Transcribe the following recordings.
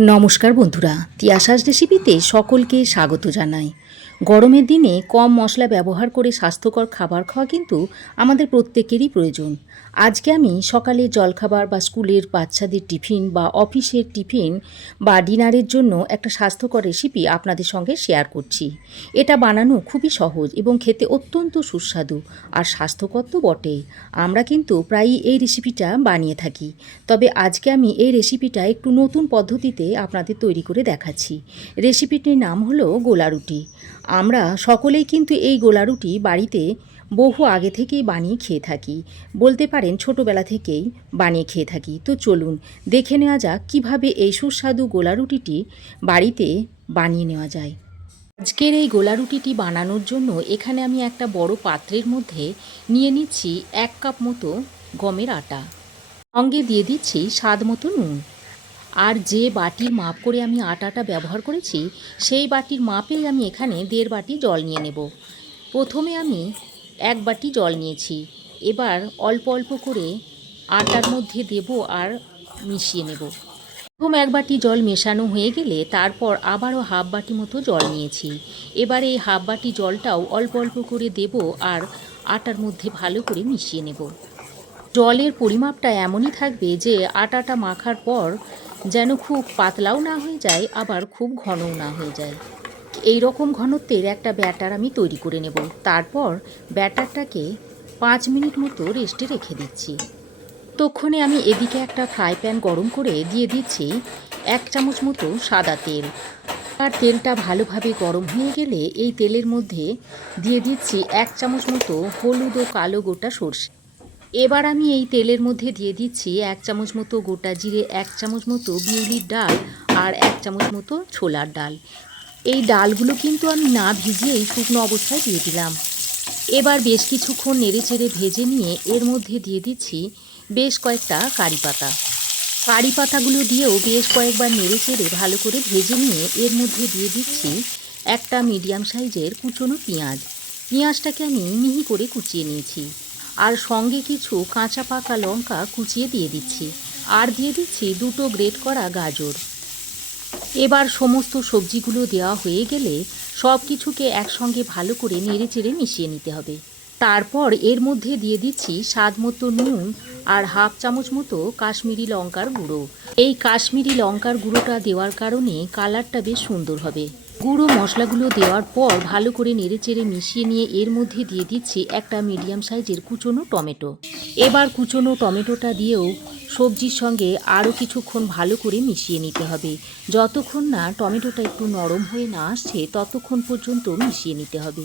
নমস্কার বন্ধুরা তিয়াশাস রেসিপিতে সকলকে স্বাগত জানাই। গরমের দিনে কম মশলা ব্যবহার করে স্বাস্থ্যকর খাবার খাওয়া কিন্তু আমাদের প্রত্যেকেরই প্রয়োজন। আজকে আমি সকালে জলখাবার বা স্কুলের বাচ্চাদের টিফিন বা অফিসের টিফিন বা ডিনারের জন্য একটা স্বাস্থ্যকর রেসিপি আপনাদের সঙ্গে শেয়ার করছি। এটা বানানো খুবই সহজ এবং খেতে অত্যন্ত সুস্বাদু আর স্বাস্থ্যকর তো বটেই। আমরা কিন্তু প্রায়ই এই রেসিপিটা বানিয়ে থাকি। তবে আজকে আমি এই রেসিপিটা একটু নতুন পদ্ধতিতে আপনাদের তৈরি করে দেখাচ্ছি। রেসিপিটির নাম হলো গোলা রুটি। আমরা সকলেই কিন্তু এই গোলা রুটি বাড়িতে বহু আগে থেকেই বানিয়ে খেয়ে থাকি। বলতে পারেন ছোটোবেলা থেকেই বানিয়ে খেয়ে থাকি। তো চলুন, দেখে নেওয়া যাক কীভাবে এই সুস্বাদু গোলা রুটিটি বাড়িতে বানিয়ে নেওয়া যায়। আজকের এই গোলা রুটিটি বানানোর জন্য এখানে আমি একটা বড় পাত্রের মধ্যে নিয়ে নিচ্ছি এক কাপ মতো গমের আটা। সঙ্গে দিয়ে দিচ্ছি স্বাদ মতো নুন। আর যে বাটির মাপ করে আমি আটাটা ব্যবহার করেছি, সেই বাটির মাপেই আমি এখানে দেড় বাটি জল নিয়ে নেব। প্রথমে আমি এক বাটি জল নিয়েছি। এবার অল্প অল্প করে আটার মধ্যে দেব আর মিশিয়ে নেব। প্রথম এক বাটি জল মেশানো হয়ে গেলে তারপর আবারও হাফ বাটি মতো জল নিয়েছি। এবার এই হাফ বাটি জলটাও অল্প অল্প করে দেব আর আটার মধ্যে ভালো করে মিশিয়ে নেব। জলের পরিমাপটা এমনই থাকবে যে আটাটা মাখার পর যেন খুব পাতলাও না হয়ে যায়, আবার খুব ঘনও না হয়ে যায়। এই রকম ঘনত্বের একটা ব্যাটার আমি তৈরি করে নেব। তারপর ব্যাটারটাকে পাঁচ মিনিট মতো রেস্টে রেখে দিচ্ছি। তক্ষণে আমি এদিকে একটা ফ্রাই প্যান গরম করে দিয়ে দিচ্ছি এক চামচ মতো সাদা তেল। আর তেলটা ভালোভাবে গরম হয়ে গেলে এই তেলের মধ্যে দিয়ে দিচ্ছি এক চামচ মতো হলুদ ও কালো গোটা সর্ষে। এবার আমি এই তেলের মধ্যে দিয়ে দিচ্ছি এক চামচ মতো গোটা জিরে, এক চামচ মতো বিউলির ডাল আর এক চামচ মতো ছোলার ডাল। এই ডালগুলো কিন্তু আমি না ভিজিয়েই শুকনো অবস্থায় দিয়ে দিলাম। এবার বেশ কিছুক্ষণ নেড়েচেড়ে ভেজে নিয়ে এর মধ্যে দিয়ে দিচ্ছি বেশ কয়েকটা কারি পাতা। কারি পাতাগুলো দিয়েও বেশ কয়েকবার নেড়েচেড়ে ভালো করে ভেজে নিয়ে এর মধ্যে দিয়ে দিচ্ছি একটা মিডিয়াম সাইজের কুচনো পেঁয়াজ। পেঁয়াজটাকে আমি মিহি করে কুচিয়ে নিয়েছি। আর সঙ্গে কিছু কাঁচা পাকা লঙ্কা কুচিয়ে দিয়ে দিচ্ছি। আর দিয়ে দিচ্ছি দুটো গ্রেট করা গাজর। এবার সমস্ত সবজিগুলো দেওয়া হয়ে গেলে সব কিছুকে একসঙ্গে ভালো করে নেড়ে চেড়ে মিশিয়ে নিতে হবে। তারপর এর মধ্যে দিয়ে দিচ্ছি স্বাদ মতো নুন আর হাফ চামচ মতো কাশ্মীরি লঙ্কার গুঁড়ো। এই কাশ্মীরি লঙ্কার গুঁড়োটা দেওয়ার কারণে কালারটা বেশ সুন্দর হবে। গুঁড়ো মশলাগুলো দেওয়ার পর ভালো করে নেড়েচেড়ে মিশিয়ে নিয়ে এর মধ্যে দিয়ে দিচ্ছি একটা মিডিয়াম সাইজের কুচনো টমেটো। এবার কুচনো টমেটোটা দিয়েও সবজির সঙ্গে আরও কিছুক্ষণ ভালো করে মিশিয়ে নিতে হবে। যতক্ষণ না টমেটোটা একটু নরম হয়ে না আসছে, ততক্ষণ পর্যন্ত মিশিয়ে নিতে হবে।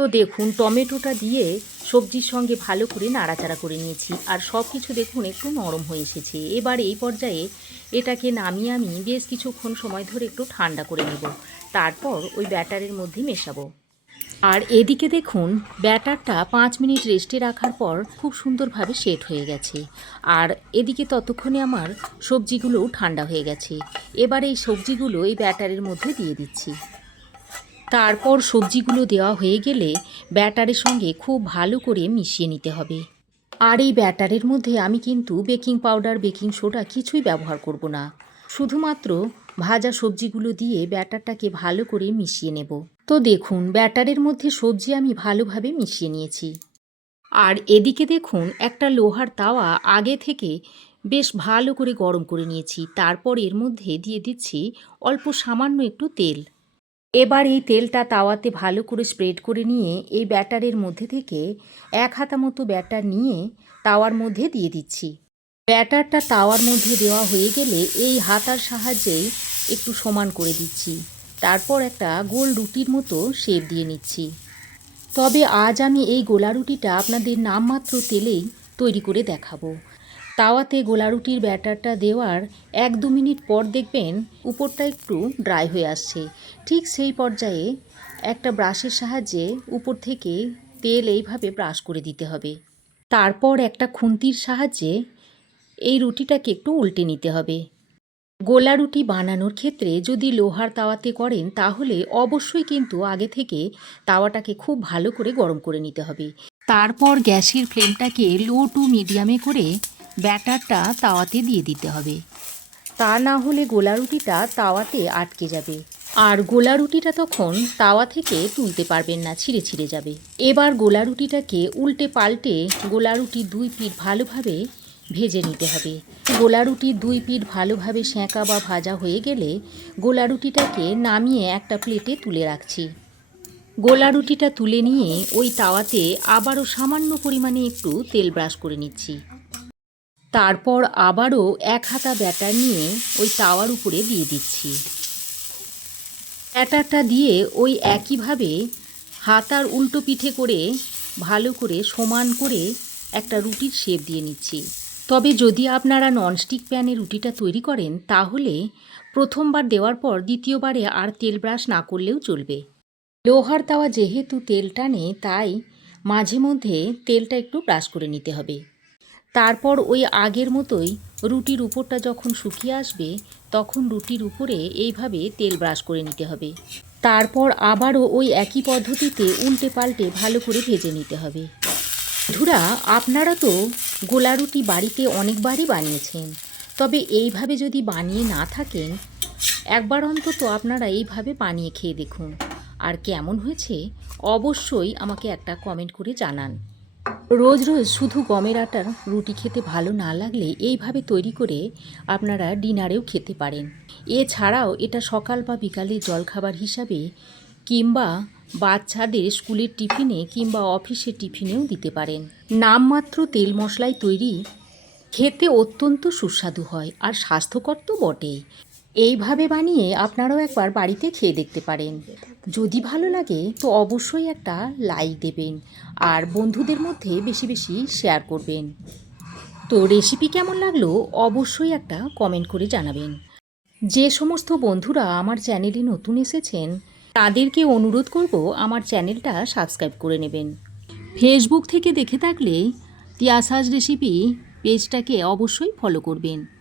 তো দেখুন, টমেটোটা দিয়ে সবজির সঙ্গে ভালো করে নাড়াচাড়া করে নিয়েছি আর সব কিছু দেখুন একটু নরম হয়ে এসেছে। এবার এই পর্যায়ে এটাকে নামিয়ে আমি বেশ কিছুক্ষণ সময় ধরে একটু ঠান্ডা করে নেব। তারপর ওই ব্যাটারের মধ্যে মেশাবো। আর এদিকে দেখুন, ব্যাটারটা পাঁচ মিনিট রেস্টে রাখার পর খুব সুন্দরভাবে সেট হয়ে গেছে। আর এদিকে ততক্ষণে আমার সবজিগুলোও ঠান্ডা হয়ে গেছে। এবার এই সবজিগুলো এই ব্যাটারের মধ্যে দিয়ে দিচ্ছি। তারপর সবজিগুলো দেওয়া হয়ে গেলে ব্যাটারের সঙ্গে খুব ভালো করে মিশিয়ে নিতে হবে। আর এই ব্যাটারের মধ্যে আমি কিন্তু বেকিং পাউডার, বেকিং সোডা কিছুই ব্যবহার করব না। শুধুমাত্র ভাজা সবজিগুলো দিয়ে ব্যাটারটাকে ভালো করে মিশিয়ে নেব। তো দেখুন, ব্যাটারের মধ্যে সবজি আমি ভালোভাবে মিশিয়ে নিয়েছি। আর এদিকে দেখুন, একটা লোহার তাওয়া আগে থেকে বেশ ভালো করে গরম করে নিয়েছি। তারপর এর মধ্যে দিয়ে দিচ্ছি অল্প সামান্য একটু তেল। এবার এই তেলটা তাওয়াতে ভালো করে স্প্রেড করে নিয়ে এই ব্যাটারের মধ্যে থেকে এক হাতা মতো ব্যাটার নিয়ে তাওয়ার মধ্যে দিয়ে দিচ্ছি। ব্যাটারটা তাওয়ার মধ্যে দেওয়া হয়ে গেলে এই হাতার সাহায্যেই একটু সমান করে দিচ্ছি। তারপর একটা গোল রুটির মতো শেপ দিয়ে নিচ্ছি। তবে আজ আমি এই গোলা রুটিটা আপনাদের নামমাত্র তেলেই তৈরি করে দেখাবো। তাওয়াতে গোলা রুটির ব্যাটারটা দেওয়ার এক দু মিনিট পর দেখবেন উপরটা একটু ড্রাই হয়ে আসছে। ঠিক সেই পর্যায়ে একটা ব্রাশের সাহায্যে উপর থেকে তেল এইভাবে ব্রাশ করে দিতে হবে। তারপর একটা খুন্তির সাহায্যে এই রুটিটাকে একটু উল্টে নিতে হবে। গোলা রুটি বানানোর ক্ষেত্রে যদি লোহার তাওয়াতে করেন, তাহলে অবশ্যই কিন্তু আগে থেকে তাওয়াটাকে খুব ভালো করে গরম করে নিতে হবে। তারপর গ্যাসের ফ্লেমটাকে লো টু মিডিয়ামে করে ব্যাটারটা তাওয়াতে দিয়ে দিতে হবে। তা না হলে গোলা রুটিটা তাওয়াতে আটকে যাবে। আর গোলা রুটিটা তখন তাওয়া থেকে তুলতে পারবেন না, ছিঁড়ে ছিঁড়ে যাবে। এবার গোলা রুটিটাকে উল্টে পাল্টে গোলা রুটি দুই পিঠ ভালোভাবে ভেজে নিতে হবে। গোলা রুটির দুই পিঠ ভালোভাবে সেঁকা বা ভাজা হয়ে গেলে গোলা রুটিটাকে নামিয়ে একটা প্লেটে তুলে রাখছি। গোলা রুটিটা তুলে নিয়ে ওই তাওয়াতে আবারও সামান্য পরিমাণে একটু তেল ব্রাশ করে নিচ্ছি। তারপর আবারও এক হাতা ব্যাটার নিয়ে ওই তাওয়ার উপরে দিয়ে দিচ্ছি। ব্যাটারটা দিয়ে ওই একইভাবে হাতার উল্টো পিঠে করে ভালো করে সমান করে একটা রুটির শেপ দিয়ে নিচ্ছি। তবে যদি আপনারা ননস্টিক প্যানে রুটিটা তৈরি করেন, তাহলে প্রথমবার দেওয়ার পর দ্বিতীয়বারে আর তেল ব্রাশ না করলেও চলবে। লোহার তাওয়া যেহেতু তেল টানে, তাই মাঝে মধ্যে তেলটা একটু ব্রাশ করে নিতে হবে। তারপর ওই আগের মতোই রুটির উপরটা যখন শুকিয়ে আসবে, তখন রুটির উপরে এইভাবে তেল ব্রাশ করে নিতে হবে। তারপর আবারও ওই একই পদ্ধতিতে উল্টে পাল্টে ভালো করে ভেজে নিতে হবে। ধুরা, আপনারা তো গোলা রুটি বাড়িতে অনেকবারই বানিয়েছেন, তবে এইভাবে যদি বানিয়ে না থাকেন, একবার অন্তত আপনারা এইভাবে বানিয়ে খেয়ে দেখুন। আর কেমন হয়েছে, অবশ্যই আমাকে একটা কমেন্ট করে জানান। রোজ রোজ শুধু গমের আটার রুটি খেতে ভালো না লাগলে এইভাবে তৈরি করে আপনারা ডিনারেও খেতে পারেন। এছাড়াও এটা সকাল বা বিকালে জলখাবার হিসাবে কিংবা বাচ্চাদের স্কুলের টিফিনে কিংবা অফিসের টিফিনেও দিতে পারেন। নামমাত্র তেল মশলায় তৈরি খেতে অত্যন্ত সুস্বাদু হয় আর স্বাস্থ্যকর তো বটেই। এইভাবে বানিয়ে আপনারাও একবার বাড়িতে খেয়ে দেখতে পারেন। যদি ভালো লাগে, তো অবশ্যই একটা লাইক দেবেন আর বন্ধুদের মধ্যে বেশি বেশি শেয়ার করবেন। তো রেসিপি কেমন লাগল, অবশ্যই একটা কমেন্ট করে জানাবেন। যে সমস্ত বন্ধুরা আমার চ্যানেলে নতুন এসেছেন, তাদেরকে অনুরোধ করব আমার চ্যানেলটা সাবস্ক্রাইব করে নেবেন। ফেসবুক থেকে দেখে থাকলে তিয়াসাজ রেসিপি পেজটাকে অবশ্যই ফলো করবেন।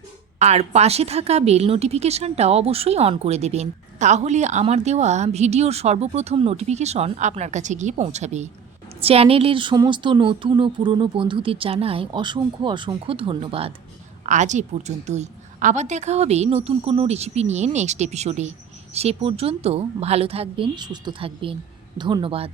আর পাশে থাকা বেল নোটিফিকেশনটা অবশ্যই অন করে দেবেন। তাহলে আমার দেওয়া ভিডিওর সর্বপ্রথম নোটিফিকেশন আপনার কাছে গিয়ে পৌঁছাবে। চ্যানেলের সমস্ত নতুন ও পুরনো বন্ধুদের জানায় অসংখ্য অসংখ্য ধন্যবাদ। আজ এ পর্যন্তই। আবার দেখা হবে নতুন কোনো রেসিপি নিয়ে নেক্সট এপিসোডে সে পর্যন্ত ভালো থাকবেন, সুস্থ থাকবেন। ধন্যবাদ।